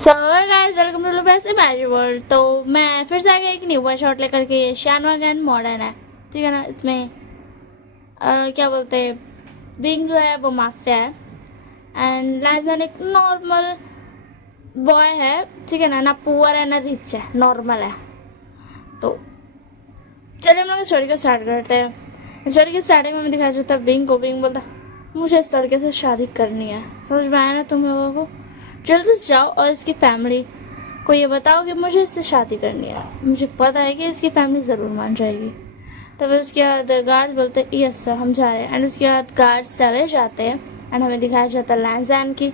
So guys welcome to वैसे magic world. तो मैं फिर से आ गया एक न्यू वन शॉट लेकर के। ये शानवागन मॉडर्न है, ठीक है ना। इसमें क्या बोलते हैं, बिंग जो है वो माफिया है एंड लाइजन एक नॉर्मल बॉय है, ठीक है ना। ना पुअर है ना रिच है, नॉर्मल है। तो चलिए हम लोग स्टोरी को स्टार्ट करते हैं। स्टोरी की स्टार्टिंग में दिखाया जाता है बिंग को। बिंग बोलता मुझे इस लड़के से शादी करनी है। समझ में आया ना तुम लोगों को? जल्दी से जाओ और इसकी फैमिली को ये बताओ कि मुझे इससे शादी करनी है। मुझे पता है कि इसकी फैमिली ज़रूर मान जाएगी। तो फिर उसके बाद गार्ड्स बोलते हैं यस सर हम जा रहे हैं। एंड उसके बाद गार्ड्स चले जाते हैं एंड हमें दिखाया जाता है लैंजैन की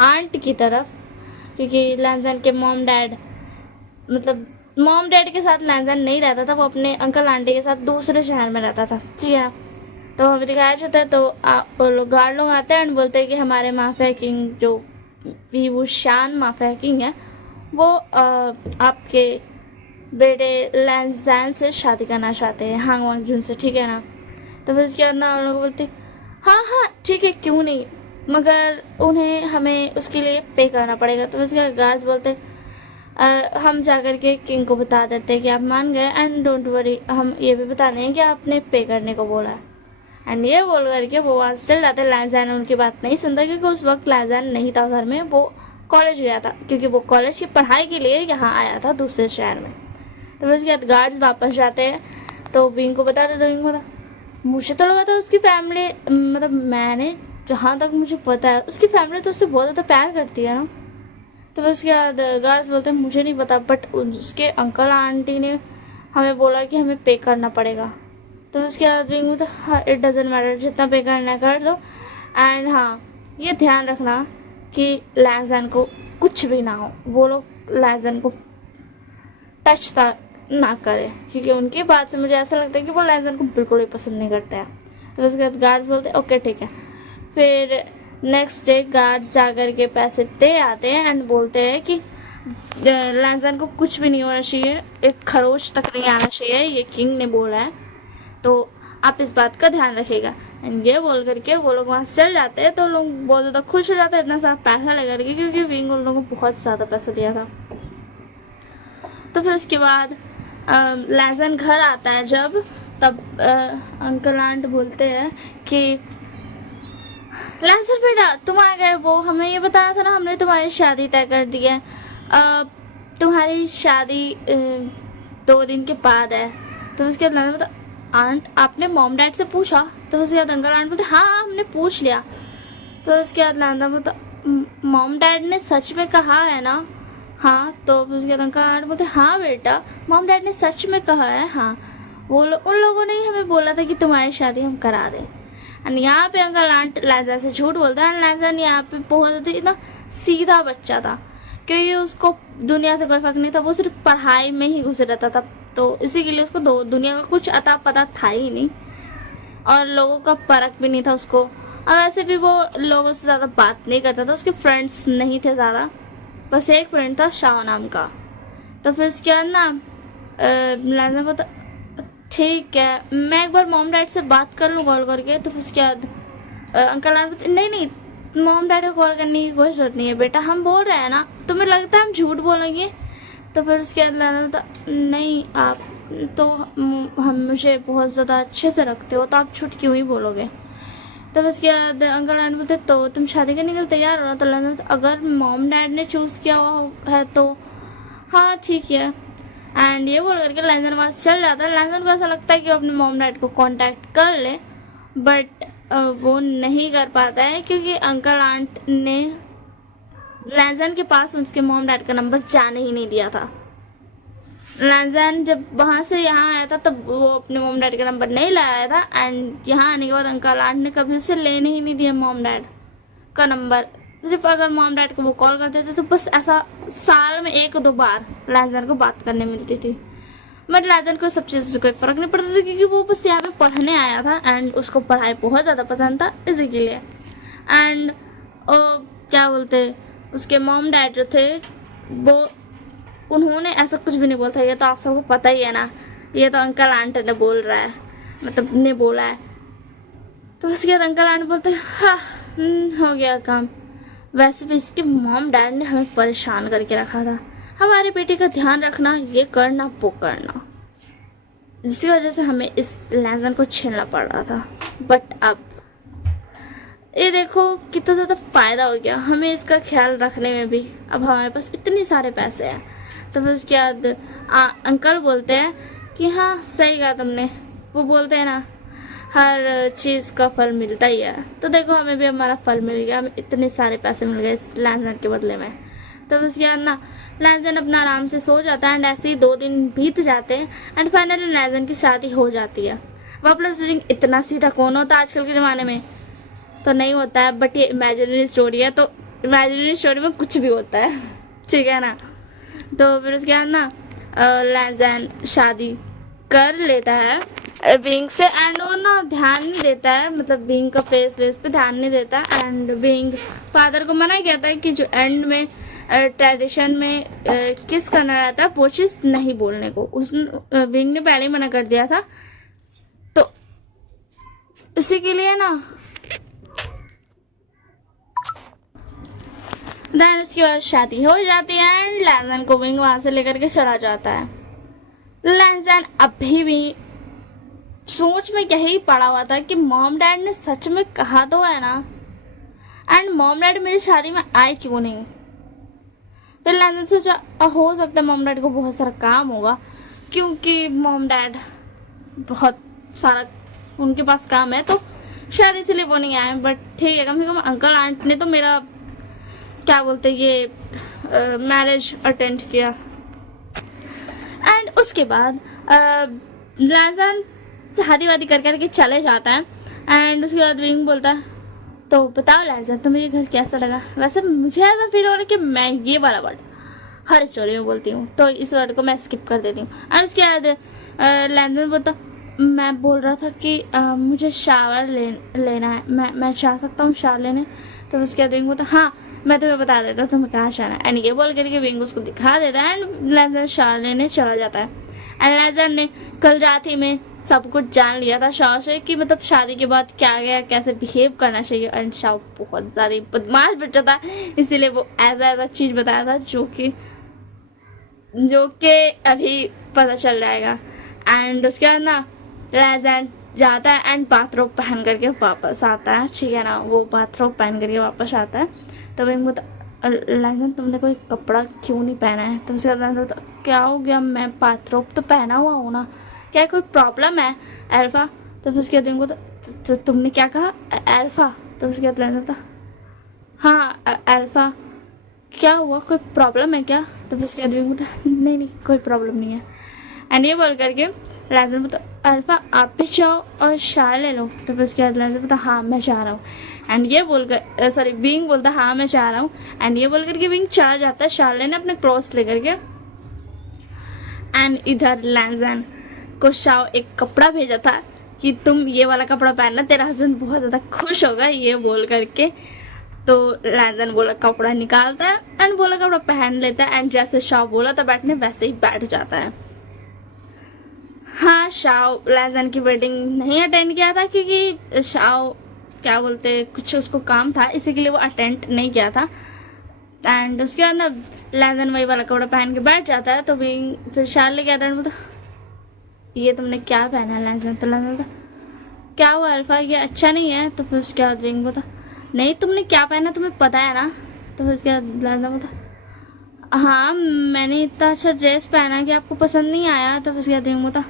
आंट की तरफ, क्योंकि लैंजैन के मॉम डैड मतलब मॉम डैड के साथ लैंजैन नहीं रहता था, वो अपने अंकल आंटी के साथ दूसरे शहर में रहता था, ठीक है ना। तो हमें दिखाया जाता है तो वो लोग गार्ड लोग आते हैं एंड बोलते हैं कि हमारे माफिया किंग जो वो शान माफिया किंग है वो आपके बेटे लैंजैन से शादी करना चाहते हैं, हांग वांग जून से, ठीक है ना। तो फिर उसके अंदर उन लोग बोलते हाँ हाँ ठीक है क्यों नहीं, मगर उन्हें हमें उसके लिए पे करना पड़ेगा। तो उसके गार्ड्स बोलते हम जाकर के किंग को बता देते हैं कि आप मान गए एंड डोंट वरी, हम ये भी बता दें कि आपने पे करने को बोला है। एंड ये बोल करके वो वहाँ से चल जाते। लैंजैन उनकी बात नहीं सुनता क्योंकि उस वक्त लैंजैन नहीं था घर में, वो कॉलेज गया था, क्योंकि वो कॉलेज की पढ़ाई के लिए यहाँ आया था दूसरे शहर में। तो उसके बाद गार्ड्स वापस जाते हैं तो बिंग को बता देते। बिंग बता मुझे तो लगा था उसकी फैमिली, मतलब मैंने जहाँ तक मुझे पता है उसकी फैमिली तो उससे बहुत ज़्यादा प्यार करती है ना। तो उसके बाद गार्ड्स बोलते हैं मुझे नहीं पता, बट उसके अंकल आंटी ने हमें बोला कि हमें पे करना पड़ेगा। तो उसके बाद विंग तो हाँ इट डजेंट मैटर, जितना पे करना कर दो। एंड हाँ ये ध्यान रखना कि लैंजैन को कुछ भी ना हो, वो लोग लैंजैन को टच ना करें, क्योंकि उनकी बात से मुझे ऐसा लगता है कि वो लैंजैन को बिल्कुल ही पसंद नहीं करते हैं। तो उसके बाद गार्ड्स बोलते ओके ठीक है। फिर नेक्स्ट डे गार्ड्स जा कर के पैसे दे आते हैं एंड बोलते हैं कि लैंजैन को कुछ भी नहीं होना चाहिए, एक खरोच तक नहीं आना चाहिए, ये किंग ने बोला है, तो आप इस बात का ध्यान रखिएगा। एंड ये बोल करके वो लोग वहाँ से चल जाते हैं। तो लोग बहुत ज़्यादा खुश हो जाते हैं इतना सारा पैसा लेकर के, क्योंकि विंग उन लोगों को बहुत ज़्यादा पैसा दिया था। तो फिर उसके बाद लैंजैन घर आता है जब, तब अंकल आंट बोलते हैं कि लैंजैन बेटा तुम आ गए, वो हमें ये बताना था ना, हमने तुम्हारी शादी तय कर दी है। तुम्हारी शादी 2 दिन के बाद है। तो उसके बाद लैंजैन बोलता आंट आपने मॉम डैड से पूछा? तो उसके बाद अंकल आंट बोलते हाँ हमने पूछ लिया। तो उसके बाद लैंजैन बोलता मॉम डैड ने सच में कहा है ना? हाँ। तो उसके बाद अंकल आंट बोलते हाँ बेटा मॉम डैड ने सच में कहा है, हाँ उन लोगों ने ही हमें बोला था कि तुम्हारी शादी हम करा दें। एंड यहाँ पे अंकल आंट लैंजैन से झूठ बोलता है। लैंजैन यहाँ पे बहुत इतना सीधा बच्चा था, क्योंकि उसको दुनिया से कोई फर्क नहीं था, वो सिर्फ पढ़ाई में ही घुसे रहता था, तो इसी के लिए उसको दुनिया का कुछ अता पता था ही नहीं और लोगों का परख भी नहीं था उसको। और वैसे भी वो लोगों से ज़्यादा बात नहीं करता था, उसके फ्रेंड्स नहीं थे ज़्यादा, बस एक फ्रेंड था शाओ नाम का। तो फिर उसके बाद ना लैंजैन को तो ठीक है मैं एक बार मॉम डैड से बात कर लूँ कॉल करके। तो फिर उसके बाद अंकल आंट नहीं मॉम डैड को कॉल करने की कोई जरूरत नहीं है बेटा, हम बोल रहे हैं ना, तुम्हें लगता है हम झूठ बोलेंगे? तो फिर उसके बाद लैंजैन था नहीं आप तो हम मुझे बहुत ज़्यादा अच्छे से रखते हो, तो आप झूठ क्यों ही बोलोगे? तो उसके बाद अंकल आंट बोलते तो तुम शादी करने के लिए तैयार हो ना? तो लैंजैन अगर मॉम डैड ने चूज़ किया हुआ है तो हाँ ठीक है। एंड ये बोल करके लैंजैन वहाँ से चल जाता है। लैंजैन को ऐसा लगता है कि वो अपने मॉम डैड को कांटेक्ट कर ले, बट वो नहीं कर पाता है क्योंकि अंकल आंट ने लैंजैन के पास उसके मॉम डैड का नंबर जाने ही नहीं दिया था। लैंजैन जब वहाँ से यहाँ आया था तब वो अपने मॉम डैड का नंबर नहीं लाया था, एंड यहाँ आने के बाद अंकल आंट ने कभी उसे लेने ही नहीं दिया मॉम डैड का नंबर। सिर्फ अगर मॉम डैड को वो कॉल करते थे तो बस ऐसा साल में 1-2 बार लैंजैन को बात करने मिलती थी, बट लैंजैन को सब चीज़ों से कोई फ़र्क नहीं पड़ता था क्योंकि वो बस यहाँ पे पढ़ने आया था एंड उसको पढ़ाई बहुत ज़्यादा पसंद था इसी के लिए। एंड क्या बोलते उसके मॉम डैड जो थे वो उन्होंने ऐसा कुछ भी नहीं बोला था, ये तो आप सबको पता ही है ना, ये तो अंकल आंट ने बोल रहा है, मतलब ने बोला है। तो उसके बाद अंकल आंट बोलते हाँ हो गया काम। वैसे भी इसके मॉम डैड ने हमें परेशान करके रखा था, हमारे बेटे का ध्यान रखना, ये करना वो करना, जिसकी वजह से हमें इस लैंजन को झेलना पड़ रहा था। बट अब ये देखो कितना ज़्यादा फ़ायदा हो गया हमें इसका ख्याल रखने में भी। अब हमारे पास इतने सारे पैसे हैं। तो फिर उसके बाद अंकल बोलते हैं कि हाँ सही कहा तुमने, वो बोलते हैं ना हर चीज़ का फल मिलता ही है। तो देखो हमें भी हमारा फल मिल गया, हमें इतने सारे पैसे मिल गए इस लैंजन के बदले में। तो उसके बाद ना लैंजन अपना आराम से सो जाता है एंड ऐसे ही 2 दिन बीत जाते हैं एंड फाइनली लैंजन की शादी हो जाती है। वापस इतना सीधा कौन होता है आजकल के ज़माने में, तो नहीं होता है। बट ये इमेजिनरी स्टोरी है, तो इमेजिनरी स्टोरी में कुछ भी होता है, ठीक है ना। तो फिर उसके बाद ना लैंजन शादी कर लेता है बिंग से एंड वो ना ध्यान नहीं देता है, मतलब बिंग का फेस वेस पे ध्यान नहीं देता एंड बिंग फादर को मना कहता है कि जो एंड में ट्रेडिशन में किस करना रहता है वो चीज़ नहीं बोलने को। उस बिंग ने पहले ही मना कर दिया था, तो उसी के लिए ना देन उसके बाद शादी हो जाती है एंड लैंजन को बिंग वहां से लेकर के चला जाता है। लैंजन अभी भी सोच में यही पड़ा हुआ था कि मॉम डैड ने सच में कहा तो है ना, एंड मॉम डैड मेरी शादी में आए क्यों नहीं। फिर लैंजन सोचा हो सकता है मॉम डैड को बहुत सारा काम होगा, क्योंकि मॉम डैड बहुत सारा उनके पास काम है, तो शायद इसलिए वो नहीं आए। बट ठीक है, कम से कम अंकल आंट ने तो मेरा क्या बोलते ये मैरिज अटेंड किया। एंड उसके बाद लैंजन शादी वादी कर करके चले जाता है एंड उसके बाद विंग बोलता है तो बताओ लैंजन तुम्हें ये घर कैसा लगा। वैसे मुझे ऐसा फील हो रहा है कि मैं ये वाला वर्ड हर स्टोरी में बोलती हूँ, तो इस वर्ड को मैं स्किप कर देती हूँ। एंड उसके बाद लैंजन बोलता मैं बोल रहा था कि मुझे शावर लेना है, मैं जा सकता हूँ शावर लेने। तो उसके बाद विंग बोलता हाँ मैं तुम्हें बता देता हूँ तुम्हें कहाँ जाना है। एंड ये बोल करके विंग उसको दिखा देता है एंड लैंजन शावर लेने चला जाता है। एंड लैंजन ने कल रात ही में सब कुछ जान लिया था शावर से कि मतलब शादी के बाद क्या गया, कैसे बिहेव करना चाहिए। एंड शावर बहुत ज़्यादा बदमाश बच्चा था, इसीलिए वो ऐसा चीज़ बताया था जो कि अभी पता चल जाएगा। एंड उसके बाद ना लैंजन जाता है एंड बाथरोब पहन करके वापस आता है, ठीक है ना। वो बाथरोब पहन करके वापस आता है। तो विंग बोलता लैंजन तुमने कोई कपड़ा क्यों नहीं पहना है। तो उसके बाद बोलता क्या हो गया, मैं बाथरोब तो पहना हुआ हूँ ना, क्या कोई प्रॉब्लम है अल्फा। तो उसके बाद विंग बोलता तुमने क्या कहा अल्फा। तो उसके बाद लैंजन बोलता हाँ अल्फा क्या हुआ, कोई प्रॉब्लम है क्या। तो उसके बाद विंग बोलता नहीं कोई प्रॉब्लम नहीं है। एंड ये बोल करके लैंजन बोलता अल्फा आप भी जाओ और शावर ले लो। तो फिर उसके बाद लैंजन बोलता हाँ मैं जा रहा हूँ। एंड ये बोलकर सॉरी विंग बोलता हाँ मैं जा रहा हूँ। एंड ये बोल करके विंग चला जाता है शावर लेने अपने क्लॉथ्स लेकर के। एंड इधर लैंजन को शाव एक कपड़ा भेजा था कि तुम ये वाला कपड़ा पहनना, तेरा हस्बैंड बहुत ज़्यादा खुश होगा, ये बोल करके। तो लैंजन बोला कपड़ा निकालता है एंड बोला कपड़ा पहन लेता है एंड जैसे शाव बोला था बैठने वैसे ही बैठ जाता है। हाँ शाव लैंजन की वेडिंग नहीं अटेंड किया था क्योंकि शाव क्या बोलते कुछ उसको काम था, इसी के लिए वो अटेंड नहीं किया था। एंड उसके बाद ना लैंजन वही वाला कपड़ा पहन के बैठ जाता है। तो फिर शाल लेके आता है, बोलता ये तुमने क्या पहना है लैंजन। तो लैंजन बोलता क्या हुआ अल्फा ये अच्छा नहीं है। तो फिर उसके बाद विंग बोलता नहीं तुमने क्या पहना तुम्हें पता है ना। तो फिर उसके बाद लैंजन बोलता हाँ मैंने इतना अच्छा ड्रेस पहना कि आपको पसंद नहीं आया। तो फिर उसके बाद विंग बोलता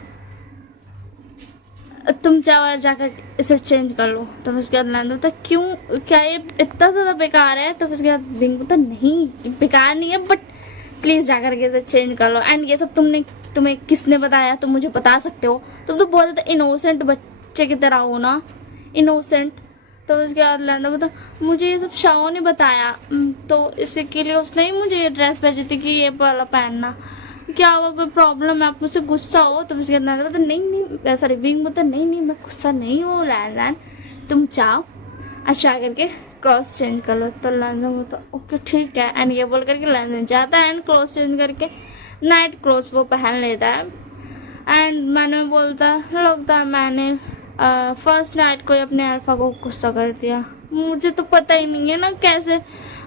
तुम जाओ और जाकर इसे चेंज कर लो। तो उसके बाद लैंजन बोलता क्यों, क्या ये इतना ज़्यादा बेकार है। तो उसके बाद विंग बोलता नहीं बेकार नहीं है बट प्लीज़ जाकर के इसे चेंज कर लो। एंड ये सब तुम्हें किसने बताया, तुम मुझे बता सकते हो, तुम तो बहुत ज़्यादा इनोसेंट बच्चे की तरह हो ना, इनोसेंट। तो उसके बाद लैंजन बोलता मुझे ये सब शाओ ने बताया, तो इसी के लिए उसने ही मुझे ये ड्रेस भेजी थी कि ये वाला पहनना, क्या हुआ कोई प्रॉब्लम है, आप मुझसे गुस्सा हो। तो उसके बाद बोलता नहीं सॉरी विंग बोलता नहीं मैं गुस्सा नहीं हूँ लैंजन, तुम जाओ अच्छा करके क्रॉस चेंज कर लो। तो लैंजन बोलता ओके ठीक है। एंड ये बोल करके लैंजन जाता है एंड क्रॉस चेंज करके नाइट क्लोथ्स वो पहन लेता है। एंड मैंने लगता है मैंने फर्स्ट नाइट को ही अपने अल्फा को गुस्सा कर दिया। मुझे तो पता ही नहीं है ना कैसे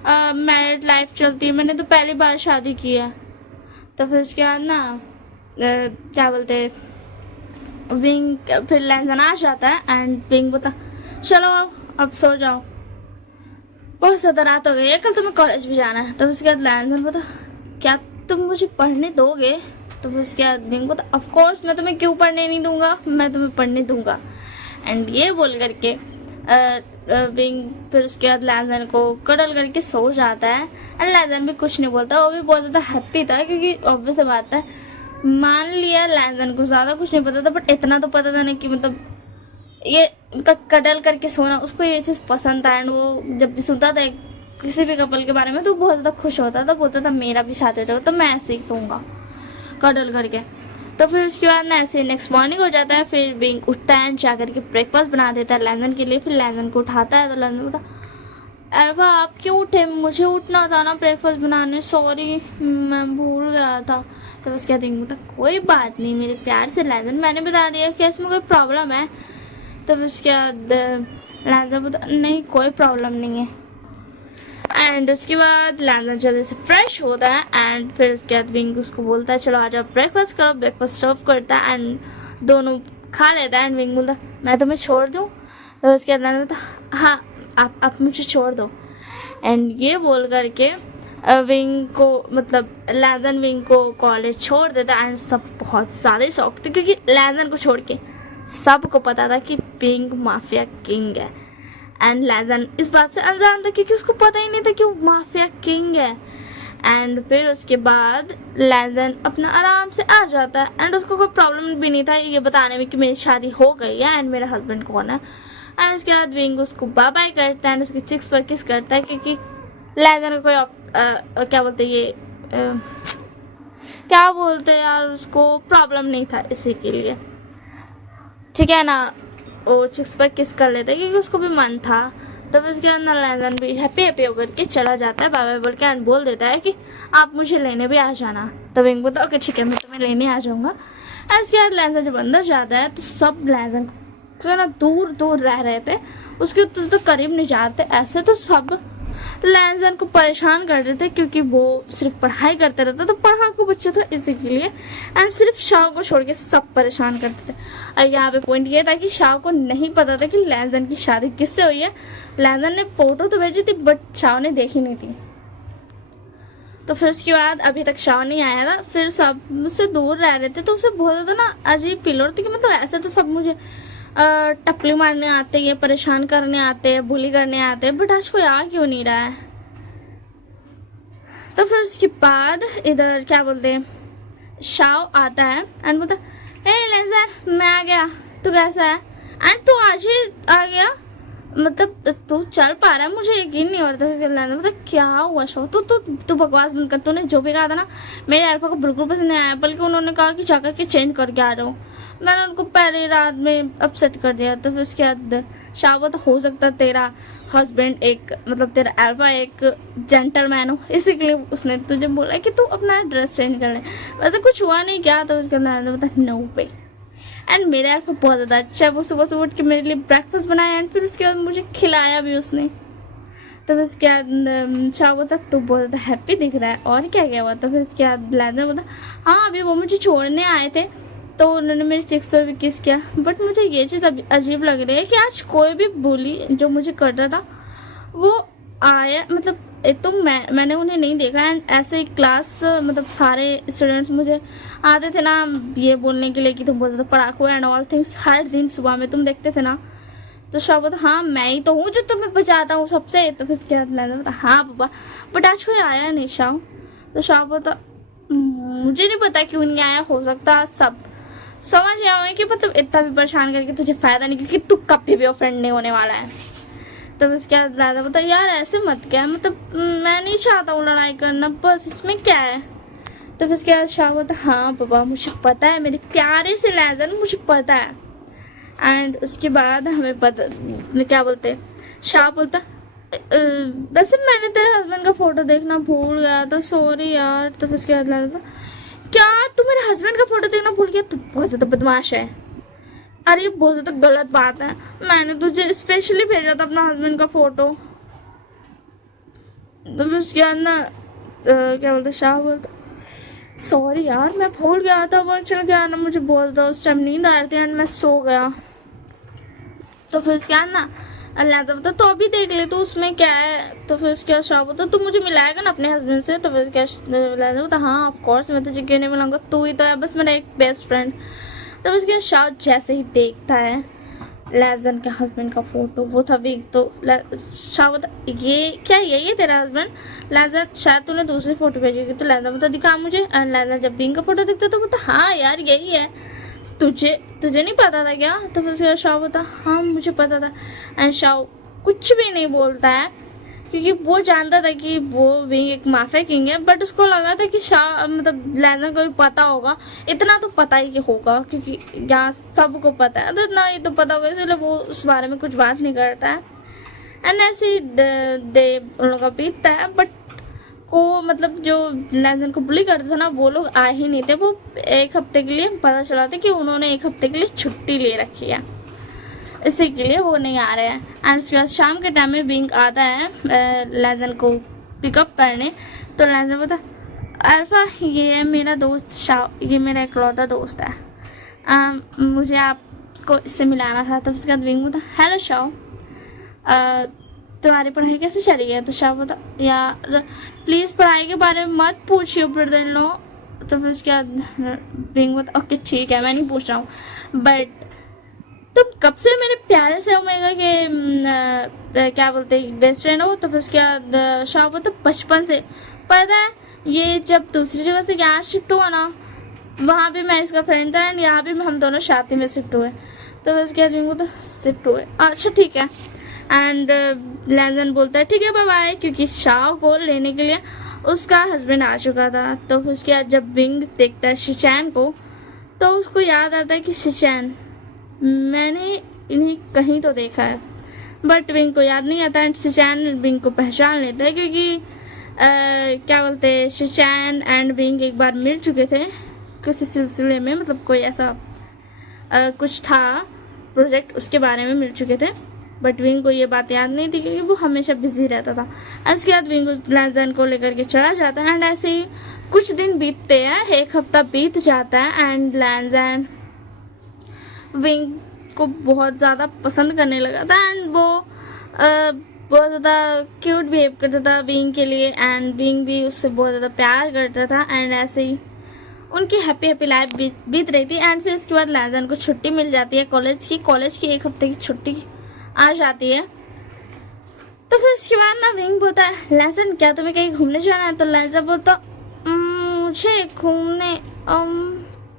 मैरिड लाइफ चलती है, मैंने तो पहली बार शादी की है। तो फिर उसके बाद ना क्या बोलते हैं, विंग फिर लैंसन आ जाता है एंड विंग बोलता चलो अब सो जाओ, बहुत ज़्यादा रात हो गई है, कल तुम्हें कॉलेज भी जाना है। तो उसके बाद लैंसन बोलता क्या तुम मुझे पढ़ने दोगे? तो फिर उसके बाद विंग बोलता ऑफ कोर्स, मैं तुम्हें क्यों पढ़ने नहीं दूंगा, मैं तुम्हें पढ़ने दूंगा। एंड ये बोल करके विंग फिर उसके बाद लैंसन को कडल करके सो जाता है। एंड लैंसन भी कुछ नहीं बोलता, वो भी बहुत ज़्यादा हैप्पी था क्योंकि ऑब्वियस बात है, मान लिया लैंसन को ज़्यादा कुछ नहीं पता था, बट इतना तो पता था ना कि मतलब ये मतलब कडल करके सोना उसको ये चीज़ पसंद था। एंड वो जब भी सुनता था किसी भी कपल के बारे में तो बहुत ज़्यादा खुश होता था, बोलता था मेरा भी शादी हो जाएगा तो मैं ऐसे ही सोऊंगा कडल करके। तो फिर उसके बाद ना ऐसे नेक्स्ट मॉर्निंग हो जाता है, फिर विंग उठता है जा करके ब्रेकफास्ट बना देता है लैंसन के लिए। फिर लैंसन को उठाता है तो लैंसन बोलता अल्फा आप क्यों उठे, मुझे उठना था ना ब्रेकफास्ट बनाने, सॉरी मैं भूल गया था। तो उसके बाद विंग बोलता कोई बात नहीं मेरे प्यार से लैंसन, मैंने बता दिया कि इसमें कोई प्रॉब्लम है। तो उसके बाद लैंसन बोलता नहीं कोई प्रॉब्लम नहीं है। एंड उसके बाद लैंसन जल्दी से फ्रेश होता है एंड फिर उसके बाद विंग उसको बोलता है चलो आ जाओ ब्रेकफास्ट करो। ब्रेकफास्ट सर्व करता है एंड दोनों खा लेता है। एंड विंग बोलता मैं तुम्हें छोड़ दूँ? तो उसके बाद लैंसन बोलता हाँ आप मुझे छोड़ दो। एंड ये बोल करके विंग को मतलब लैंसन विंग को कॉलेज छोड़ देता है। एंड सब बहुत ज़्यादा शौक थे क्योंकि लैंसन को छोड़ के सबको पता था कि विंग माफिया किंग है। एंड लैंसन इस बात से अनजान था क्योंकि उसको पता ही नहीं था कि वो माफिया किंग है। एंड फिर उसके बाद लैंसन अपना आराम से आ जाता है एंड उसको कोई प्रॉब्लम भी नहीं था ये बताने में कि मेरी शादी हो गई है एंड मेरा हस्बैंड कौन है। एंड उसके बाद विंग उसको बाय बाय करता है एंड उसके चिक्स पर किस करता है क्योंकि लैंसन को कोई क्या बोलते ये क्या बोलते यार उसको प्रॉब्लम नहीं था इसी के लिए, ठीक है ना, वो चिक्स पर किस कर लेता है क्योंकि उसको भी मन था। तो उसके अंदर लैंसन भी हैप्पी होकर के चला जाता है बाय बाय बोल के एंड बोल देता है कि आप मुझे लेने भी आ जाना। तो विंग बोलता ओके ठीक है मैं तुम्हें लेने आ जाऊँगा। एंड उसके बाद लैंसन जब अंदर जाता है तो सब लैंसन को ना दूर दूर रह रहे थे, उसके तो करीब नहीं जाते, ऐसे तो सब लैंसन को परेशान कर देते क्योंकि वो सिर्फ पढ़ाई करते रहता तो पढ़ाकू बच्चा था इसी के लिए। एंड सिर्फ शाह को छोड़ के सब परेशान करते थे। और यहाँ पे पॉइंट ये था कि शाह को नहीं पता था कि लैंसन की शादी किससे हुई है। लैंसन ने फोटो तो भेजी थी बट शाह ने देखी नहीं थी। तो फिर उसके बाद अभी तक शाह नहीं आया था, फिर सब मुझसे दूर रह रहे थे तो उसे बहुत ज़्यादा ना अजीब फील हो रही थी कि मतलब ऐसे तो सब मुझे टपली मारने आते हैं, परेशान करने आते हैं, बुली करने आते हैं, बट आज कोई आ क्यों नहीं रहा है। तो फिर उसके बाद इधर क्या बोलते हैं शाह आता है एंड बोलता हे लैंसन मैं आ गया, तू कैसा है? एंड तू आज ही आ गया, मतलब तू चल पा रहा है, मुझे यकीन नहीं हो रहा था। लैंसन मतलब क्या हुआ शाह, तू बकवास बंद कर, तूने जो भी कहा था ना मेरे अल्फा को बिल्कुल पसंद नहीं आया, बल्कि उन्होंने कहा कि जाकर के चेंज करके आ जाऊँ, मैंने उनको पहले रात में अपसेट कर दिया। तो फिर उसके बाद शाह तो हो सकता है तेरा हस्बैंड एक मतलब तेरा अल्फा एक जेंटलमैन हो, इसी के लिए उसने तुझे बोला कि तू अपना ड्रेस चेंज कर ले, वैसे कुछ हुआ नहीं क्या। तो उसके अंदर बता नो पे। एंड मेरे अल्फा बहुत ज़्यादा अच्छा है, वो सुबह सुबह उठ के मेरे लिए ब्रेकफास्ट बनाया एंड फिर उसके बाद मुझे खिलाया भी उसने। तो फिर उसके बाद शाह बोलता तू बहुत ज़्यादा हैप्पी दिख रहा है और क्या क्या हुआ। तो फिर उसके बाद लैंसन बोलता हाँ अभी वो मुझे छोड़ने आए थे तो उन्होंने मेरे चिक्स पर भी किस किया, बट मुझे ये चीज़ अजीब लग रही है कि आज कोई भी bully जो मुझे कर रहा था वो आया, मतलब एक तो मैंने उन्हें नहीं देखा एंड ऐसे ही क्लास मतलब सारे स्टूडेंट्स मुझे आते थे ना ये बोलने के लिए कि तुम बहुत ज़्यादा पढ़ाकू एंड ऑल थिंग्स, हर दिन सुबह में तुम देखते थे ना। तो शाह बोलता हाँ मैं ही तो हूँ जो तुम्हें बचाता हूँ सबसे। तो फिर उसके बाद लैंसन बोलता हाँ पापा, बट आज कोई आया नहीं शाह। तो शाह बोलता मुझे नहीं पता क्यों नहीं आया, हो सकता सब समझ जाओगे कि मतलब इतना भी परेशान करके तुझे फायदा नहीं क्योंकि तू कभी भी ऑफेंड नहीं होने वाला है। तो उसके बाद ज़्यादा बता यार ऐसे मत क्या, मतलब मैं नहीं चाहता हूँ लड़ाई करना, बस इसमें क्या है। तो फिर उसके बाद शाह बोलता हाँ पापा मुझे पता है मेरे प्यारे से लैंसन, मुझे पता है। एंड उसके बाद हमें पता क्या बोलते शाह बोलता वैसे मैंने तेरे हस्बैंड का फोटो देखना भूल गया था, सॉरी यार। तो फिर उसके बाद लैंसन क्या तू मेरे हस्बैंड का फोटो देखना भूल गया, तू बहुत ज़्यादा बदमाश है। अरे ये बहुत ज़्यादा गलत बात है, मैंने तुझे स्पेशली भेजा था अपना हस्बैंड का फोटो। तो फिर उसके बाद ना क्या बोलते शाह बोलता सॉरी यार मैं भूल गया था वो चल गया ना मुझे बोल दो उस टाइम नींद आ रही थी एंड मैं सो गया। तो फिर उसके बाद ना अल्लाह तो बता तो अभी देख ले तो उसमें क्या है। तो फिर उसके बाद शाह बोलता तू मुझे मिलाएगा ना अपने हस्बैंड से। तो फिर उसके बाद बोलता हाँ ऑफ कोर्स मैं तुझे क्यों नहीं मिलाऊंगा तू ही तो है बस मेरा एक बेस्ट फ्रेंड। तो फिर उसके बाद शाह जैसे ही देखता है लैजन के हस्बैंड का फोटो वो था विंग। तो शाह बता ये क्या यही है तेरा हस्बैंड लैजन शायद तूने दूसरी फोटो भेजी होगी। तो लैजन बता दिखा मुझे। एंड लैजन जब विंग का फोटो दिखता तो बोलता हाँ यार यही है तुझे तुझे नहीं पता था क्या। तो फिर उसके शाह बता हाँ मुझे पता था। एंड शाह कुछ भी नहीं बोलता है क्योंकि वो जानता था कि वो विंग एक माफिया किंग है बट उसको लगा था कि शाह मतलब लैजन को भी पता होगा इतना तो पता ही होगा क्योंकि यहाँ सबको पता है तो इतना ये तो पता होगा इसलिए वो उस बारे में कुछ बात नहीं करता है। एंड ऐसे ही डे उन लोगों का बीतता है बट को मतलब जो लैजन को बुली करते थे ना वो लोग आ ही नहीं थे। वो एक हफ्ते के लिए पता चला था कि उन्होंने एक हफ्ते के लिए छुट्टी ले रखी है इसी के लिए वो नहीं आ रहे हैं। एंड उसके बाद शाम के टाइम में विंग आता है लैजन को पिकअप करने। तो लैजन बोलता अल्फा ये है मेरा दोस्त शाह ये मेरा इकलौता दोस्त है मुझे आपको इससे मिलाना था। तो उसके बाद विंग बोलता हेलो शाह तुम्हारी पढ़ाई कैसे चली है। तो शाह बोलता यार प्लीज़ पढ़ाई के बारे में मत पूछिए ब्रदर नो। तो फिर उसके बाद विंग बोलता ओके ठीक है मैं नहीं पूछ रहा हूँ बट तुम कब से मेरे प्यारे से ओमेगा के क्या बोलते हैं बेस्ट फ्रेंड हो। तो फिर उसके बाद शाह बोलता बचपन से पता है ये जब दूसरी जगह से यहाँ शिफ्ट हुआ ना वहाँ भी मैं इसका फ्रेंड था एंड यहाँ भी हम दोनों शादी में शिफ्ट हुए। तो फिर उसके बाद बोलता शिफ्ट हुए अच्छा ठीक है। एंड लैजन बोलता है ठीक है बाय बाय क्योंकि शाह को लेने के लिए उसका हस्बैंड आ चुका था। तो फिर उसके बाद जब विंग देखता है शिचैन को तो उसको याद आता है कि शिचैन मैंने इन्हें कहीं तो देखा है बट विंग को याद नहीं आता एंड शिचैन विंग को पहचान लेता है क्योंकि क्या बोलते हैं शिचैन एंड विंग एक बार मिल चुके थे किसी सिलसिले में मतलब कोई ऐसा कुछ था प्रोजेक्ट उसके बारे में मिल चुके थे बट विंग को ये बात याद नहीं थी क्योंकि वो हमेशा बिजी रहता था। उसके बाद विंग लैजन को लेकर के चला जाता है एंड ऐसे ही कुछ दिन बीतते हैं एक हफ्ता बीत जाता है एंड लैजन विंग को बहुत ज़्यादा पसंद करने लगा था एंड वो बहुत ज़्यादा क्यूट बिहेव करता था विंग के लिए एंड विंग भी उससे बहुत ज़्यादा प्यार करता था एंड ऐसे ही उनकी हैप्पी लाइफ बीत रही थी। एंड फिर इसके बाद लैजन को छुट्टी मिल जाती है कॉलेज की एक हफ्ते की छुट्टी आ जाती है। तो फिर इसके बाद ना विंग बोलता है लैजन क्या तुम्हें कहीं घूमने जाना है। तो लैजन बोलता मुझे घूमने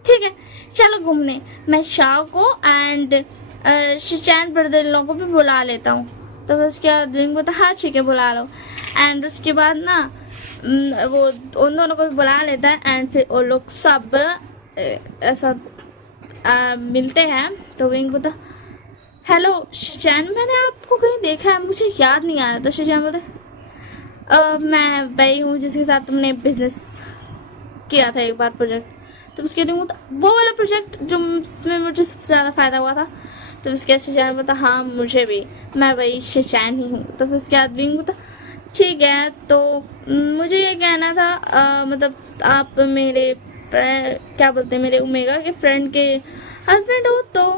ठीक है चलो घूमने मैं शाह को एंड शिचैन ब्रदर लोगों को भी बुला लेता हूँ। तो फिर उसके बाद विंग बोलता हाँ ठीक है बुला लो। एंड उसके बाद ना वो उन दोनों को भी बुला लेता है एंड फिर वो लोग सब ऐसा मिलते हैं। तो विंग बोलता हेलो शिचैन मैंने आपको कहीं देखा है मुझे याद नहीं आ रहा। तो शिचैन बोलता मैं वही हूँ जिसके साथ तुमने बिजनेस किया था एक बार प्रोजेक्ट। तो उसके बाद वो वाला प्रोजेक्ट जो जिसमें मुझे सबसे ज़्यादा फ़ायदा हुआ था। तो उसके बाद शिचैन बोलता हाँ मुझे भी मैं वही शिचैन ही हूँ। तो फिर उसके बाद विंग बोलता ठीक है तो मुझे ये कहना था मतलब आप मेरे क्या बोलते हैं मेरे ओमेगा के फ्रेंड के हस्बैंड हो तो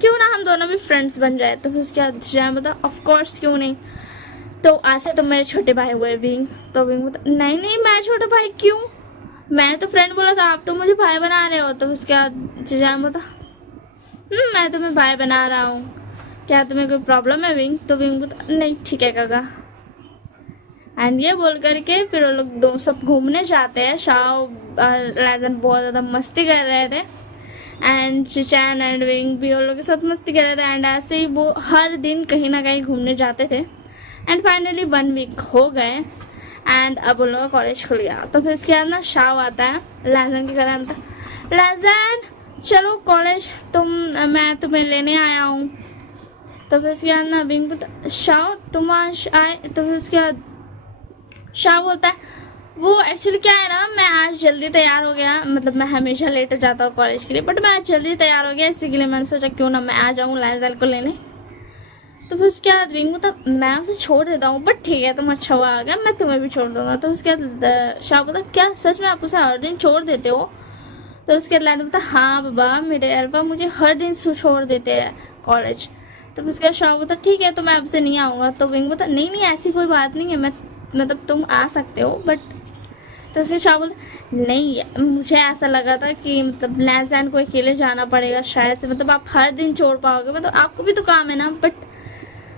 क्यों ना हम दोनों भी फ्रेंड्स बन जाए। तो फिर उसके बाद शिचैन बोलता ऑफ कोर्स क्यों नहीं तो आज से तो मेरे छोटे भाई हुए विंग। तो विंग बोलता नहीं मैं छोटा भाई क्यों मैंने तो फ्रेंड बोला था आप तो मुझे भाई बना रहे हो। तो उसके बाद शिचैन बोलता मैं तुम्हें भाई बना रहा हूँ क्या तुम्हें कोई प्रॉब्लम है विंग। तो विंग बोलता नहीं ठीक है काका। एंड ये बोल करके फिर वो लोग दो सब घूमने जाते हैं। शाह और लैजन बहुत ज़्यादा मस्ती कर रहे थे एंड शिचैन एंड विंग भी उन लोगों के साथ मस्ती कर रहे थे एंड ऐसे ही वो हर दिन कहीं ना कहीं घूमने जाते थे। एंड फाइनली 1 वीक हो गए एंड अब उन लोगों का कॉलेज खुल गया। तो फिर उसके बाद ना शाह आता है लैजन के घर आता लैजन चलो कॉलेज मैं तुम्हें लेने आया हूँ। तो फिर उसके बाद ना विंग बोलता शाह तुम आज आए। तो फिर उसके बाद शाह बोलता है वो एक्चुअली क्या है ना मैं आज जल्दी तैयार हो गया मतलब मैं हमेशा लेट हो जाता हूँ कॉलेज के लिए बट मैं आज जल्दी तैयार हो गया इसी के लिए मैंने सोचा क्यों ना मैं आ जाऊँ लैजन को लेने। तो फिर उसके बाद विंग मतलब मैं उसे छोड़ देता हूँ, बट ठीक है तुम अच्छा हुआ आ गया, मैं तुम्हें भी छोड़ दूंगा। तो उसके बाद शाह बोला क्या सच में आप उसे हर दिन छोड़ देते हो? तो उसके बाद लाइन बोलता हाँ बाबा मेरे अल्फा मुझे हर दिन छोड़ देते हैं कॉलेज। तो उसके बाद शाह बोलता ठीक है तो मैं आपसे नहीं आऊँगा। तो विंग बोलता नहीं नहीं ऐसी कोई बात नहीं है, मैं मतलब तुम आ सकते हो बट। तो उसके शाह बोलता नहीं मुझे ऐसा लगा था कि मतलब लैजैन को अकेले जाना पड़ेगा शायद से, मतलब आप हर दिन छोड़ पाओगे, मतलब आपको भी तो काम है ना। बट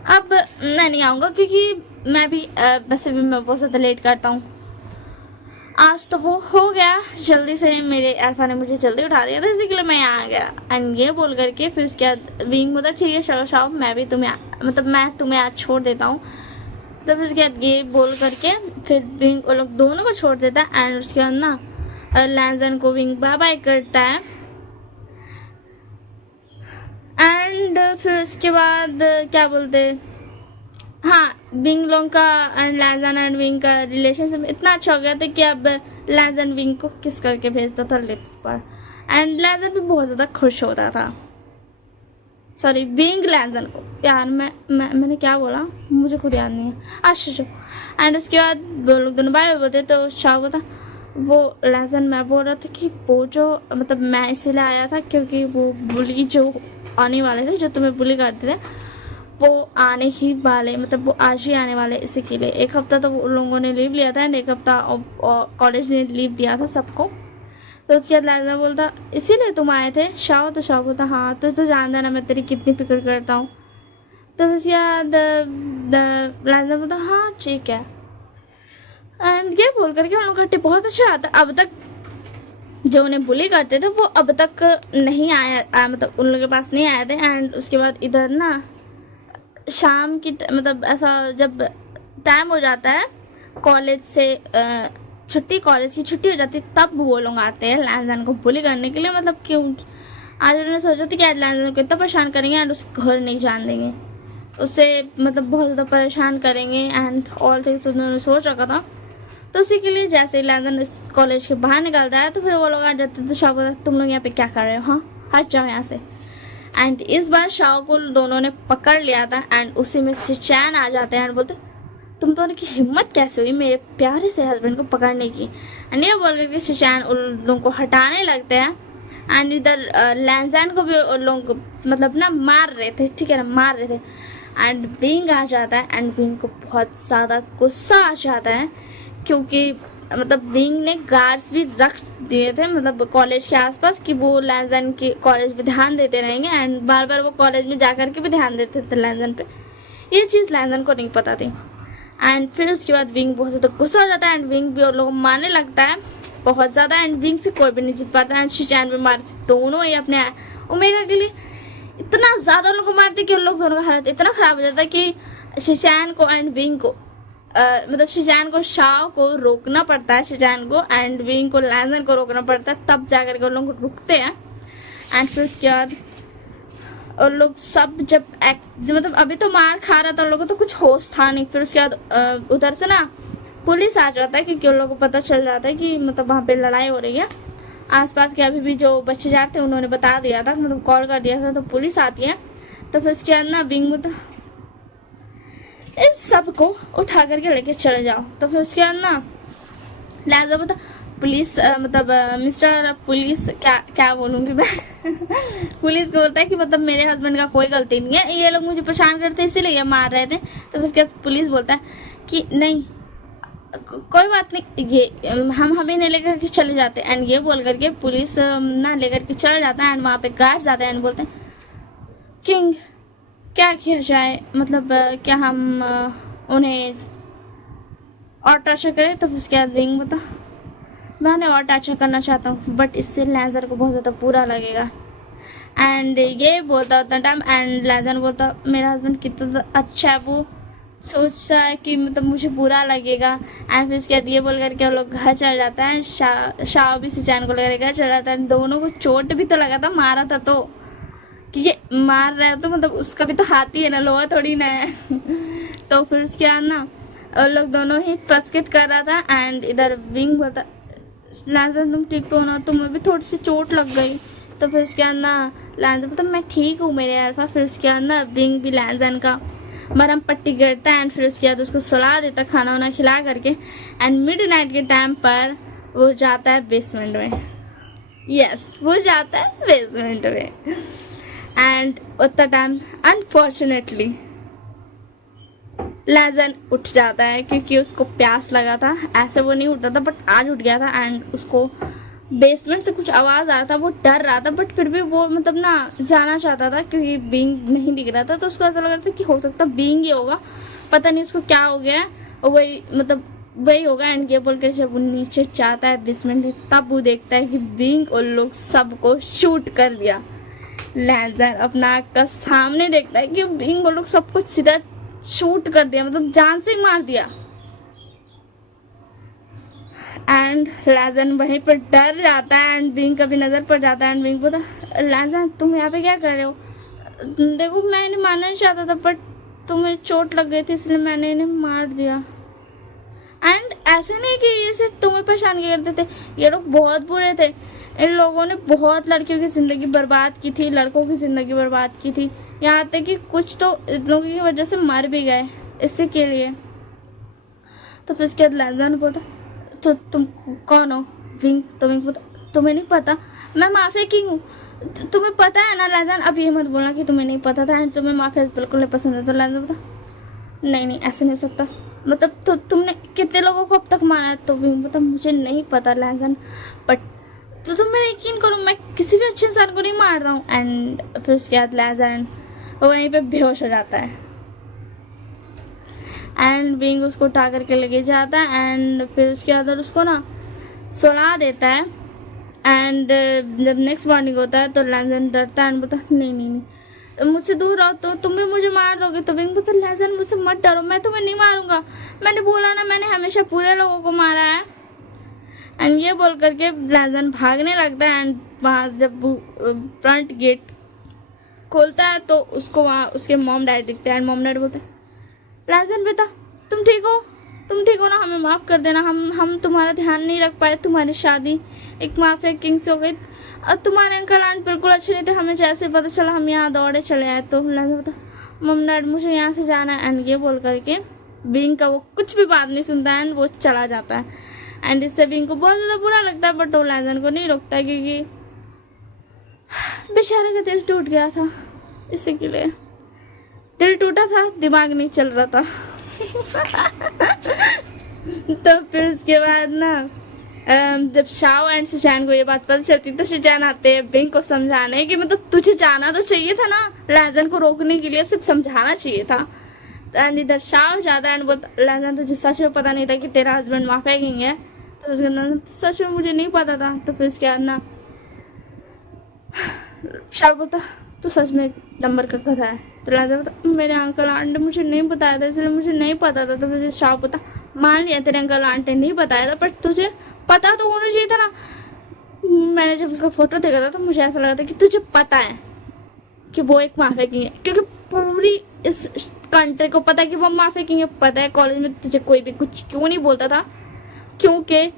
अब मैं नहीं आऊँगा क्योंकि मैं भी वैसे भी मैं बहुत ज़्यादा लेट करता हूँ। आज तो वो हो गया जल्दी से, मेरे अल्फा ने मुझे जल्दी उठा दिया था इसी के लिए मैं यहाँ आ गया। एंड ये बोल करके फिर उसके बाद विंग बोला ठीक है चलो शाह मैं भी तुम्हें मतलब मैं तुम्हें आज छोड़ देता हूँ। तो फिर उसके बाद ये बोल करके फिर विंग वो लोग दोनों को छोड़ देता है। एंड उसके बाद ना लैजन को विंग बाय बाय करता है। एंड फिर उसके बाद क्या बोलते हाँ विंग लोग का एंड लैजन एंड विंग का रिलेशनशिप इतना अच्छा हो गया था कि अब लैजन विंग को किस करके भेजता था लिप्स पर। एंड लैजन भी बहुत ज़्यादा खुश होता था, सॉरी विंग लैजन को। यार मैंने क्या बोला मुझे खुद याद नहीं है। अच्छा एंड उसके बाद वो लोग दोनों बाय बोलते तो शाह होता वो लैजन मैं बोल रहा था कि वो जो मतलब मैं इसीलिए आया था क्योंकि वो बुली जो आने वाले थे जो तुम्हें बुली करते थे वो आने ही वाले, मतलब वो आज ही आने वाले इसी के लिए। एक हफ्ता तो उन लोगों ने लीव लिया था एंड एक हफ्ता कॉलेज ने लीव दिया था सबको। तो उसके बाद लैजा बोलता इसीलिए तुम आए थे शाह? तो शाह बोलता हाँ तो जानता ना मैं तेरी कितनी फिक्र करता हूँ। तो उसके बाद लैजा बोलता हाँ ठीक है। एंड ये बोल करके उन लोग का टिप बहुत अच्छा आता। अब तक जो उन्हें बुली करते थे वो अब तक नहीं आया मतलब उन लोगों के पास नहीं आए थे। एंड उसके बाद इधर ना शाम की मतलब ऐसा जब टाइम हो जाता है कॉलेज से छुट्टी, कॉलेज की छुट्टी हो जाती है तब वो लोग आते हैं लैजन को बुली करने के लिए। मतलब क्यों आज उन्होंने सोचा था कि आज लैजन को इतना परेशान करेंगे एंड उसके घर नहीं जान देंगे, उससे मतलब बहुत ज़्यादा परेशान करेंगे एंड ऑल थिंग्स उन्होंने सोच रखा था। तो उसी के लिए जैसे ही लैजन इस कॉलेज के बाहर निकलता है तो फिर वो लोग आ जाते तो शाह बोलता तुम लोग यहाँ पे क्या कर रहे हो, हाँ हट जाओ यहाँ से। एंड इस बार शाह को दोनों ने पकड़ लिया था एंड उसी में शिचैन आ जाते हैं एंड बोलते तुम दोनों की हिम्मत कैसे हुई मेरे प्यारे से हस्बैंड को पकड़ने की। एंड ये बोल करके शिचैन उन लोगों को हटाने लगते हैं। एंड इधर लैजन को भी उन लोगों को मतलब ना मार रहे थे, ठीक है ना मार रहे थे। एंड विंग आ जाता है एंड विंग को बहुत ज़्यादा गुस्सा आ जाता है क्योंकि मतलब विंग ने गार्ड्स भी रख दिए थे मतलब कॉलेज के आसपास कि वो लैजन के कॉलेज पे ध्यान देते रहेंगे एंड बार बार वो कॉलेज में जाकर के भी ध्यान देते थे लैजन पे। ये चीज़ लैजन को नहीं पता थी। एंड फिर उसके बाद विंग बहुत ज़्यादा गुस्सा हो जाता है एंड विंग भी उन लोगों को मारने लगता है बहुत ज़्यादा। एंड विंग से कोई भी नहीं जीत पाता एंड शिचैन भी मारते दोनों ही अपने ओमेगा के लिए इतना ज़्यादा उन लोगों को मारते कि उन लोग दोनों का हालत इतना ख़राब हो जाता है कि शिचैन को एंड विंग को मतलब शिचैन को शाह को रोकना पड़ता है शिचैन को एंड विंग को लैजन को रोकना पड़ता है तब जाकर के उन लोग रुकते हैं। एंड फिर उसके बाद और लोग सब जब मतलब अभी तो मार खा रहा था उन लोगों को तो कुछ होश था नहीं। फिर उसके बाद उधर से ना पुलिस आ जाता है क्योंकि उन लोगों को पता चल जाता है कि मतलब वहाँ पे लड़ाई हो रही है। आसपास के अभी भी जो बच्चे जा रहे थे उन्होंने बता दिया था मतलब कॉल कर दिया था तो पुलिस आती है। तो फिर उसके बाद ना विंग इन सब को उठा करके लेके चले जाओ। तो फिर उसके बाद ना लैजा बता पुलिस मतलब मिस्टर पुलिस क्या बोलूँगी मैं पुलिस को बोलता है कि मतलब मेरे हस्बैंड का कोई गलती नहीं है, ये लोग मुझे परेशान करते इसीलिए ये मार रहे थे। तो फिर उसके बाद पुलिस बोलता है कि नहीं कोई बात नहीं ये हम हमें नहीं लेकर के चले जाते। एंड ये बोल करके पुलिस ना लेकर के चले जाता है एंड वहाँ पे गार्ड्स आते हैं एंड बोलते हैं किंग क्या किया जाए मतलब क्या हम उन्हें और टॉर्चर करें। तो उसके बाद विंग बता मैं उन्हें और टॉर्चर करना चाहता हूँ बट इससे लेजर को बहुत ज़्यादा बुरा लगेगा। एंड ये बोलता उतना टाइम एंड लेजर बोलता मेरा हस्बैंड कितना अच्छा है वो सोचता है कि मतलब मुझे बुरा लगेगा। एंड फिर उसके बाद ये बोल करके वो लोग घर चल जाता है। शाह भी शिचैन को लेकर घर चल जाता है। दोनों को चोट भी तो लगा था मारा था तो कि ये मार रहा है तो मतलब उसका भी तो हाथ ही है ना लोहा थोड़ी ना है तो फिर उसके बाद ना और लोग दोनों ही पस्केट कर रहा था एंड इधर विंग बोलता लैजन तुम ठीक तो हो ना, तुम्हें भी थोड़ी सी चोट लग गई। तो फिर उसके बाद ना लैजन बोलता मैं ठीक हूँ मेरे अल्फा। फिर उसके बाद ना विंग भी लैजन का मरहम पट्टी करता है एंड फिर उसके बाद उसको सुला देता खाना वाना खिला करके। एंड मिडनाइट के टाइम पर वो जाता है बेसमेंट में। यस, वो जाता है बेसमेंट में एंड उतना टाइम अनफॉर्चुनेटली लेजन उठ जाता है क्योंकि उसको प्यास लगा था। ऐसे वो नहीं उठा था बट आज उठ गया था एंड उसको बेसमेंट से कुछ आवाज़ आ रहा था। वो डर रहा था बट फिर भी वो मतलब ना जाना चाहता था क्योंकि बीइंग नहीं दिख रहा था। तो उसको ऐसा लग रहा था कि हो सकता बीइंग ही होगा, पता नहीं उसको क्या हो गया है, वही मतलब वही होगा। एंड ये बोल कर जब वो नीचे जाता है बेसमेंट में तब वो देखता है कि बीइंग उन लोग सबको शूट कर दिया। लेजन अपना आँख का सामने देखता है कि बीइंग वो लोग सबको सीधा शूट कर दिया, मतलब जान से ही मार दिया। एंड लेजन वहीं पर डर जाता है एंड बीइंग का भी नजर पड़ जाता है। एंड बीइंग बोलता लेजन तुम यहाँ पे क्या कर रहे हो? देखो मैं इन्हें मारना नहीं चाहता था बट तुम्हें चोट लग गई थी इसलिए मैंने इन्हें मार दिया। एंड ऐसे नहीं कि ये सिर्फ तुम्हें परेशान किया करते थे, ये लोग बहुत बुरे थे। इन लोगों ने बहुत लड़कियों की जिंदगी बर्बाद की थी, लड़कों की जिंदगी बर्बाद की थी, यहाँ तक कि कुछ तो इन लोगों की वजह से मर भी गए इसी के लिए। तो फिर उसके बाद लेजन बोलता तो तुम कौन हो? विंग तुम्हें पता? तुम्हें नहीं पता मैं माफिया किंग हूँ, तुम्हें पता है ना लेजन? अब ये मत बोलना कि तुम्हें नहीं पता था एंड तुम्हें माफिया बिल्कुल नहीं पसंद है। तो लेजन बोलता नहीं ऐसे नहीं हो सकता, मतलब तो तुमने कितने लोगों को अब तक मारा है? तो विंग बोलता मुझे नहीं पता लेजन, बट तो तुम मेरा यकीन करो मैं किसी भी अच्छे इंसान को नहीं मार रहा हूँ। एंड फिर उसके बाद लेजन वहीं पे बेहोश हो जाता है एंड बीइंग उसको उठा करके लेके जाता है एंड फिर उसके बाद उसको ना सुला देता है। एंड जब नेक्स्ट मॉर्निंग होता है तो लेजन डरता है एंड बोलता नहीं मुझसे दूर रहो, तो तुम भी मुझे मार दोगे। तो बीइंग बोलता लेजन मुझसे मत डरो, मैं तुम्हें नहीं मारूंगा, मैंने बोला ना मैंने हमेशा पूरे लोगों को मारा है। एंड ये बोल करके लेजन भागने लगता है एंड वहाँ जब फ्रंट गेट खोलता है तो उसको वहाँ उसके मॉम डैड दिखते हैं एंड मॉम डैड बोलते हैं लेजन बेटा तुम ठीक हो ना, हमें माफ़ कर देना, हम तुम्हारा ध्यान नहीं रख पाए, तुम्हारी शादी एक माफिया किंग से हो गई और तुम्हारे अंकल आंट बिल्कुल अच्छे नहीं थे, हमें जैसे पता चला हम यहाँ दौड़े चले आए। तो लेजन बोलता मॉम डैड मुझे यहाँ से जाना है। एंड ये बोल करके बीइंग का वो कुछ भी बात नहीं सुनता एंड वो चला जाता है। एंड इससे बीइंग को बहुत ज़्यादा बुरा लगता है बट वो लेजन को नहीं रोकता क्योंकि बेचारे का दिल टूट गया था, इसी के लिए दिल टूटा था, दिमाग नहीं चल रहा था। तो फिर उसके बाद ना जब शाओ एंड शिचैन को ये बात पता चलती तो शिचैन आते हैं बीइंग को समझाने कि मतलब तुझे जाना तो चाहिए था ना, लेजन को रोकने के लिए सिर्फ समझाना चाहिए था। एंड इधर शाओ जाता है एंड बोलता लेजन तुझे सच में पता नहीं था कि तेरा हस्बैंड माफिया किंग है? तो उसके अंदर सच में मुझे नहीं पता था। तो फिर उसके बाद ना शाओ बोलता तो सच में नंबर का कथा है? तो लेजन बोलता मेरे अंकल आंट ने मुझे नहीं बताया था इसलिए मुझे नहीं पता था। तो फिर शाओ बोलता मान लिया तेरे अंकल आंट ने नहीं बताया था बट तुझे पता तो होना चाहिए था ना। मैंने जब उसका फोटो देखा था तो मुझे ऐसा लगा था कि तुझे पता है कि वो एक माफिया किंग है, क्योंकि पूरी इस कंट्री को पता है कि वो माफिया किंग है। पता है कॉलेज में तुझे कोई भी कुछ क्यों नहीं बोलता था, क्योंकि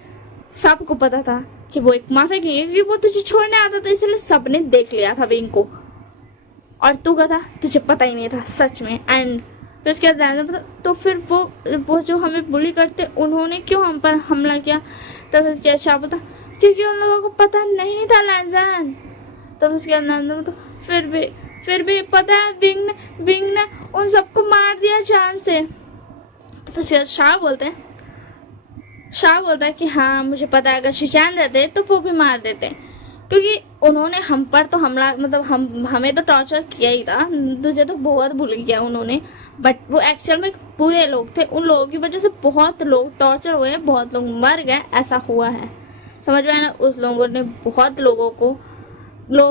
सबको पता था कि वो एक माफिया किंग है, क्योंकि वो तुझे छोड़ने आता था इसलिए सबने देख लिया था विंग को, और तू क्या था तुझे पता ही नहीं था सच में। एंड फिर उसके बाद तो फिर वो जो हमें बुली करते उन्होंने क्यों हम पर हमला किया? तो फिर उसके अच्छा पता क्योंकि उन लोगों को पता नहीं था लेजन। तो उसके अंदर तो फिर भी पता है विंग ने उन सबको मार दिया जान से। तो फिर शाह बोलता है कि हाँ मुझे पता है अगर शिचैन रहते तो वो भी मार देते, क्योंकि उन्होंने हम पर तो हमला मतलब हमें तो टॉर्चर किया ही था, तुझे तो बहुत भूल गया उन्होंने, बट वो एक्चुअल में पूरे लोग थे, उन लोगों की वजह से बहुत लोग टॉर्चर हुए, बहुत लोग मर गए, ऐसा हुआ है, समझ में आया ना? उस लोगों ने बहुत लोगों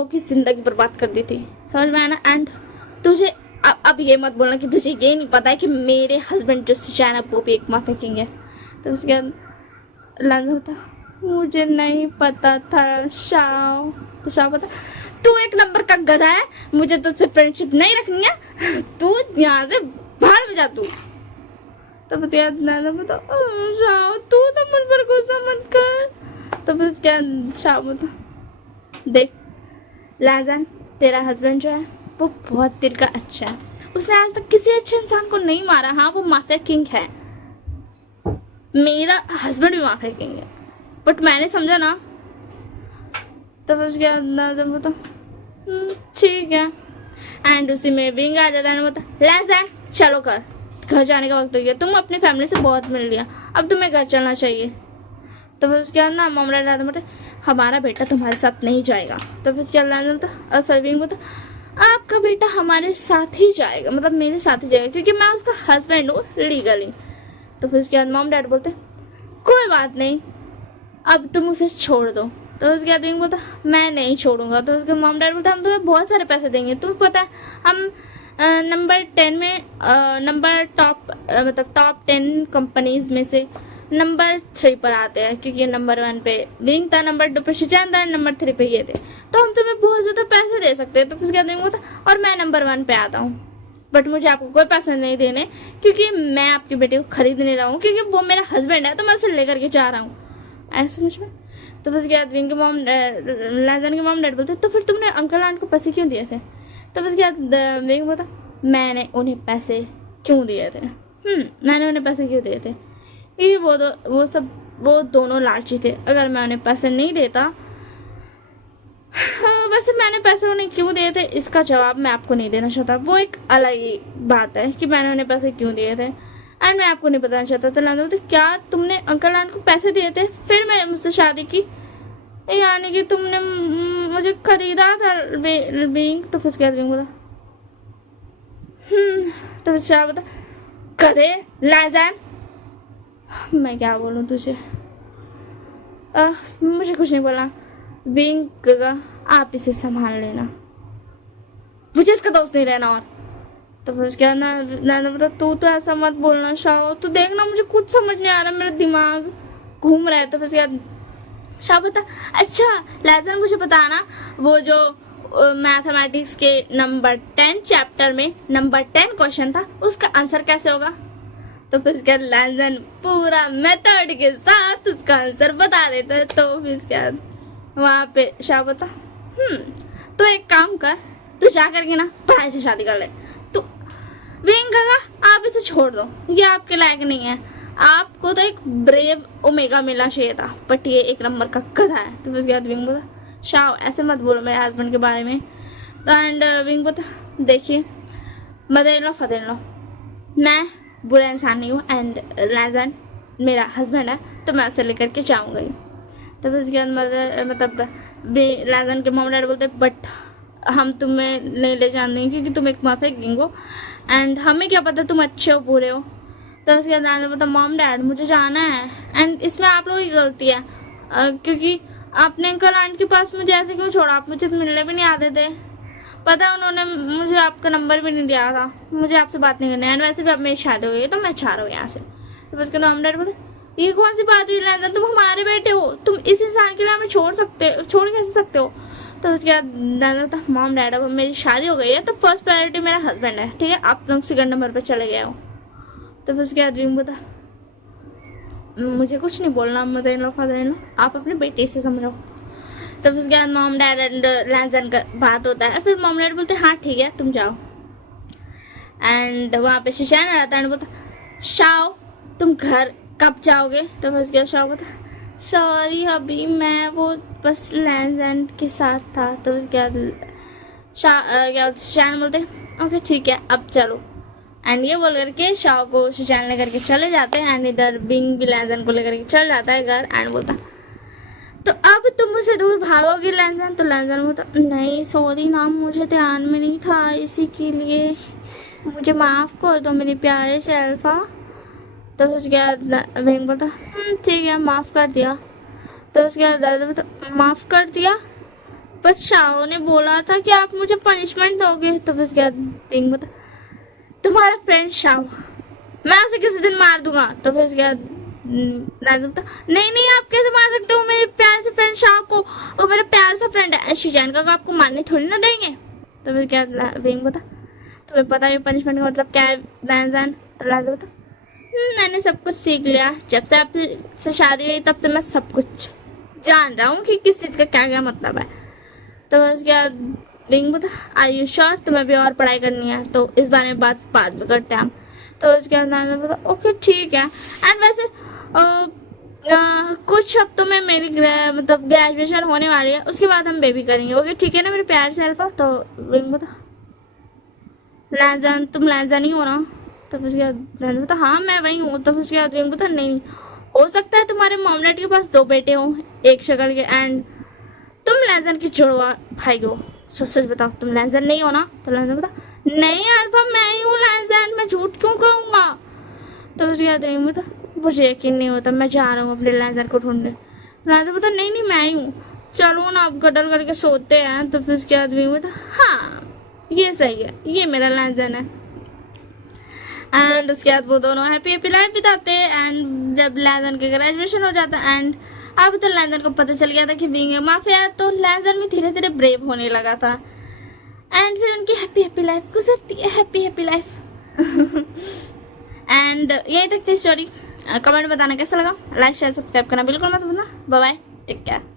की जिंदगी बर्बाद कर दी थी, समझ में आया ना? एंड तुझे अब ये मत बोलना कि तुझे ये नहीं पता है कि मेरे हस्बैंड जो शिचैन है वो भी एक माफिया किंग है। तो उसके बाद होता मुझे नहीं पता था शाओ। तो शाओ पता तू एक नंबर का गधा है, मुझे तुझसे फ्रेंडशिप नहीं रखनी है, तू यहाँ से बाहर में जा तू। तो बता शाओ तू तो मुझ पर गुस्सा मत कर। तो फिर उसके बाद शाओ बता देख लेजन तेरा हस्बैंड जो है वो बहुत दिल का अच्छा है, उसने आज तक किसी अच्छे इंसान को नहीं मारा। हाँ वो माफिया किंग है, मेरा हस्बैंड भी माफिया किंग है, बट मैंने समझा ना तो फिर उसके बाद बोलता ठीक है। एंड उसी में विंग आ जाता है, बोलता लैज़न चलो घर जाने का वक्त हो गया, तुम अपनी फैमिली से बहुत मिल लिया, अब तुम्हें घर चलना चाहिए। तो फिर उसके बाद ना मॉम डैड आते बोलते हमारा बेटा तुम्हारे साथ नहीं जाएगा। तो फिर उसके बाद सॉरी विंग बोलता आपका बेटा हमारे साथ ही जाएगा, मतलब मेरे साथ ही जाएगा, क्योंकि मैं उसका हस्बैंड हूँ लीगली। तो फिर उसके बाद मॉम डैड बोलते कोई बात नहीं, अब तुम उसे छोड़ दो। तो उसके बाद विंग बोलता मैं नहीं छोड़ूंगा। तो उसके मॉम डैड बोलते हम तुम्हें बहुत सारे पैसे देंगे, तुम्हें पता है हम नंबर 10 में मतलब टॉप 10 कंपनीज में से नंबर 3 पर आते हैं, क्योंकि नंबर 1 पे विंग था, नंबर 2 पे शिजान था, नंबर 3 पे ये थे, तो हम तुम्हें बहुत ज़्यादा पैसे दे सकते हैं। तो उसके बाद विंग बोलता और मैं नंबर 1 पे आता हूँ, बट मुझे आपको कोई पैसे नहीं देने, क्योंकि मैं आपके बेटे को खरीद नहीं रहा हूँ, क्योंकि वो मेरा हस्बैंड है, तो मैं उसे लेकर के जा रहा हूँ, ऐसा समझ में। तो बस के बाद विंग के मॉम लैज़न के मॉम डैड बोलते तो फिर तुमने अंकल आंट को पैसे क्यों दिए थे। तो बस के बाद विंग बोलता मैंने उन्हें पैसे क्यों दिए थे, मैंने उन्हें पैसे क्यों दिए थे, क्योंकि वो दोनों लालची थे। अगर मैं उन्हें पैसे नहीं देता, वैसे मैंने पैसे उन्हें क्यों दिए थे इसका जवाब मैं आपको नहीं देना चाहता, वो एक अलग ही बात है कि मैंने उन्हें पैसे क्यों दिए थे, एंड मैं आपको नहीं बताना चाहता। तो लैज़न बोलते क्या तुमने अंकल आंट को पैसे दिए थे फिर मैंने मुझसे शादी की, यानी कि तुमने मुझे खरीदा था विंग। तो फिर उसके बाद विंग बोला तो फिर क्या बता गधे लैज़न, मैं क्या बोलूँ तुझे, मुझे कुछ नहीं बोला। विंग का आप इसे संभाल लेना, मुझे इसका दोस्त नहीं रहना। और तो फिर उसके बाद ना बता तू तो ऐसा मत बोलना शाह, तो देखना मुझे कुछ समझ नहीं आ रहा, मेरा दिमाग घूम रहा है। तो फिर उसके बाद शाह बता अच्छा लैज़न मुझे बताना वो जो मैथमेटिक्स के नंबर 10 चैप्टर में नंबर 10 क्वेश्चन था उसका आंसर कैसे होगा। तो फिर उसके बाद लैज़न पूरा मेथड के साथ उसका आंसर बता देता है। तो फिर उसके बाद वहाँ पे शाह बता तो एक काम कर, तू जा करके ना पढ़ाई से शादी कर ले। तो विंग कहा आप इसे छोड़ दो, ये आपके लायक नहीं है, आपको तो एक ब्रेव ओमेगा मिलना चाहिए था, बट ये एक नंबर का गधा है। तो फिर उसके बाद विंग बोला शाह ऐसे मत बोलो मेरे हस्बैंड के बारे में। तो एंड विंग बोला देखिए mother in law father in law, मैं बुरा इंसान नहीं हूँ, एंड लैज़न मेरा हस्बैंड है तो मैं उसे लेकर के जाऊँगा ही। तो फिर उसके बाद मतलब लैज़न के मॉम डैड बोलते बट हम तुम्हें नहीं ले जाने देंगे क्योंकि तुम एक माफिया किंग हो, एंड हमें क्या पता तुम अच्छे हो बुरे हो। तो उसके बाद लैज़न बोलता मॉम डैड मुझे जाना है, एंड इसमें आप लोगों की गलती है, क्योंकि आपने अंकल आंट के पास मुझे ऐसे क्यों छोड़ा, आप मुझे मिलने भी नहीं आते थे, पता है उन्होंने मुझे आपका नंबर भी नहीं दिया था, मुझे आपसे बात नहीं करनी है, एंड वैसे भी अब मेरी शादी हो गई तो मैं चाह रहा हूँ यहाँ से। तो उसके मॉम डैड बोले ये कौन सी बात हुई लैज़न, तुम हमारे बेटे हो, तुम इस इंसान के लिए हमें छोड़ कैसे सकते हो। तो उसके बाद लैज़न था मॉम डैड अब मेरी शादी हो गई है तो फर्स्ट प्रायोरिटी मेरा हस्बैंड है, ठीक है आप लोग सेकंड नंबर पर चले गए हो। तो फिर उसके बाद विंग बोला मुझे कुछ नहीं बोलना mother in law father in law, आप अपने बेटे से समझो। तो फिर उसके बाद मॉम डैड एंड लैज़न का बात होता है, फिर मॉम डैड बोलते हाँ ठीक है तुम जाओ, एंड वहाँ पे शिशान रहता है, बोलता शाओ तुम घर कब जाओगे। तो फिर उसके बाद शाओ बोलता सॉरी अभी मैं वो बस लैज़न के साथ था। तो उसके बाद शिशान बोलते ओके ठीक है अब चलो, एंड ये बोल करके शाओ को शिशान लेकर के चले जाते हैं, एंड इधर विंग भी लैज़न को लेकर के चल जाता है घर, एंड बोलता तो अब तुम मुझसे दूर भागोगे लैज़न। तो लैज़न बोलता नहीं सॉरी ना मुझे ध्यान में नहीं था, इसी के लिए मुझे माफ़ कर दो मेरी प्यारे से अल्फा। तो उसके बाद विंग बोलता ठीक है माफ़ कर दिया। तो उसके बाद दादा बोलता माफ़ कर दिया बट शाओ ने बोला था कि आप मुझे पनिशमेंट दोगे। तो उसके बाद विंग बोलता तुम्हारा फ्रेंड शाओ मैं उसे किसी दिन मार दूंगा। तो फिर उसके बाद नहीं आप कैसे मार सकते हो मेरे प्यार से फ्रेंड शाह को, वो मेरा प्यार सा फ्रेंड है, शिजान का आपको मारने थोड़ी ना देंगे। तो फिर क्या विंग बता तुम्हें पता है पनिशमेंट का मतलब क्या है लैज़न। तो लैज़न बता मैंने सब कुछ सीख लिया, जब से आपसे शादी हुई तब से मैं सब कुछ जान रहा हूँ कि किस चीज़ का क्या क्या मतलब है। तो उसके बाद विंग बोलता आर यू श्योर, तुम्हें भी और पढ़ाई करनी है, तो इस बारे में बात बाद में करते हैं हम। तो उसके बाद नाज़िम बोलता ओके ठीक है। एंड वैसे कुछ हफ्तों में मेरी मतलब ग्रेजुएशन होने वाली है, उसके बाद हम बेबी करेंगे। ओके ठीक है ना मेरे प्यार से अल्फा। तो विंग बोलता लहजान, तुम लहजान ही हो ना? तो उसके बाद लहजान बोलता हाँ मैं वही हूँ। तो उसके बाद विंग बोलता नहीं, हो सकता है तुम्हारे मॉम डैड के पास 2 बेटे हों एक शक्ल के, एंड तुम लहजान की जुड़वा भाई हो। सच बताओ तुम लहजान नहीं हो ना? तो लहजान बोलता नहीं अल्फा मैं ही हूँ लहजान, मैं झूठ क्यों कहूँगा? तो उसके बाद विंग बोलता मुझे यकीन नहीं होता, मैं जा रहा हूँ अपने लहजान को ढूंढने। लहजान बोलता नहीं नहीं मैं ही हूँ, चलो ना अब गडल करके सोते हैं। तो फिर उसके बाद विंग बोलता हाँ ये सही है, ये मेरा लहजान है। एंड उसके बाद वो दोनों हैप्पी हैप्पी लाइफ बिताते हैं। एंड जब लहजान के ग्रेजुएशन हो जाता है एंड अब तो लहजान को पता चल गया था कि बीइंग ए माफिया है, तो लहजान भी धीरे धीरे ब्रेव होने लगा था। एंड फिर उनकी हैप्पी हैप्पी लाइफ गुजरती है, हैप्पी हैप्पी लाइफ। एंड यही तक थी स्टोरी। कमेंट बताना कैसा लगा, लाइक शेयर सब्सक्राइब करना बिल्कुल मत भूलना। Bye bye, take care.